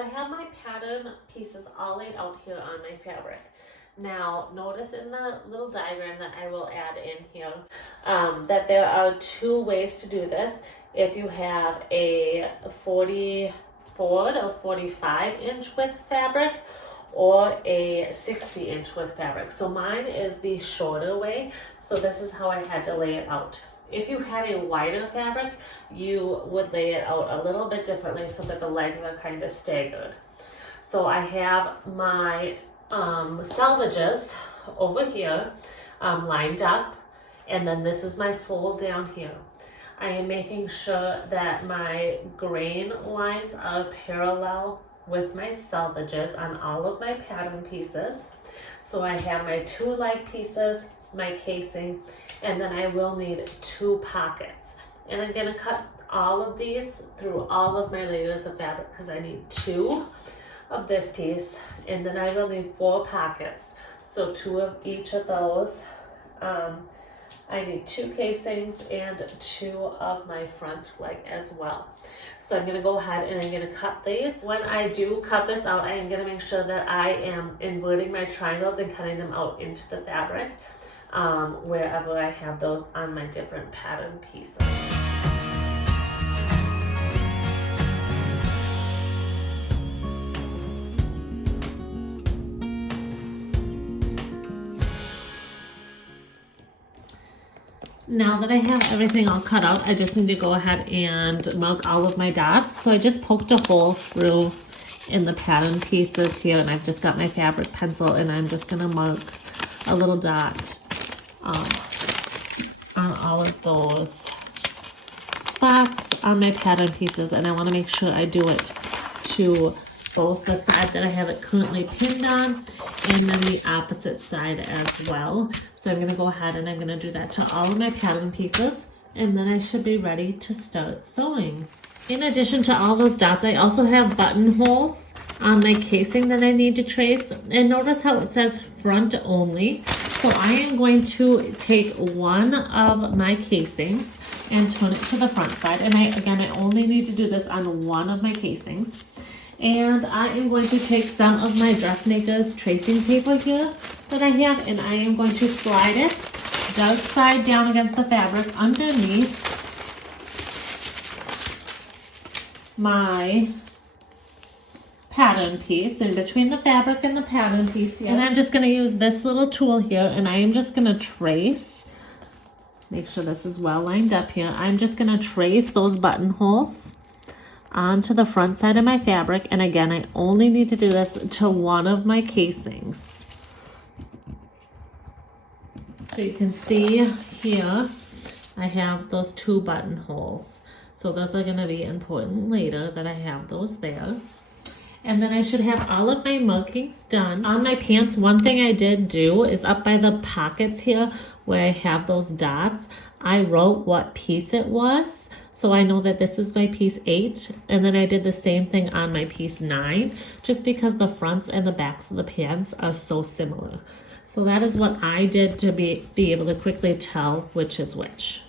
I have my pattern pieces all laid out here on my fabric. Now, notice in the little diagram that I will add in here that there are two ways to do this. If you have a 44 or 45 inch width fabric or a 60 inch width fabric. So mine is the shorter way, so this is how I had to lay it out. If you had a wider fabric, you would lay it out a little bit differently so that the legs are kind of staggered. So I have my selvages over here lined up, and then this is my fold down here. I am making sure that my grain lines are parallel with my selvages on all of my pattern pieces. So I have my two leg pieces, my casing, and then I will need two pockets. And I'm gonna cut all of these through all of my layers of fabric because I need two of this piece, and then I will need 4 pockets. So 2 of each of those. I need 2 casings and 2 of my front leg as well. So I'm gonna go ahead and I'm gonna cut these. When I do cut this out, I am gonna make sure that I am inverting my triangles and cutting them out into the fabric wherever I have those on my different pattern pieces. Now that I have everything all cut out, I just need to go ahead and mark all of my dots. So I just poked a hole through in the pattern pieces here, and I've just got my fabric pencil, and I'm just gonna mark a little dot on all of those spots on my pattern pieces, and I wanna make sure I do it to both the side that I have it currently pinned on and then the opposite side as well. So I'm going to go ahead and I'm going to do that to all of my pattern pieces, and then I should be ready to start sewing. In addition to all those dots, I also have buttonholes on my casing that I need to trace, and notice how it says front only. So I am going to take one of my casings and turn it to the front side, and I only need to do this on one of my casings. And I am going to take some of my dressmaker's tracing paper here that I have, and I am going to slide it dark side down against the fabric underneath my pattern piece, in between the fabric and the pattern piece here. And I'm just going to use this little tool here, and I am just going to trace, make sure this is well lined up here. I'm just going to trace those buttonholes onto the front side of my fabric, and again, I only need to do this to one of my casings. So you can see here, I have those 2 buttonholes. So those are gonna be important later that I have those there. And then I should have all of my markings done. On my pants, one thing I did do is up by the pockets here where I have those dots, I wrote what piece it was. So I know that this is my piece 8, and then I did the same thing on my piece 9, just because the fronts and the backs of the pants are so similar. So that is what I did to be able to quickly tell which is which.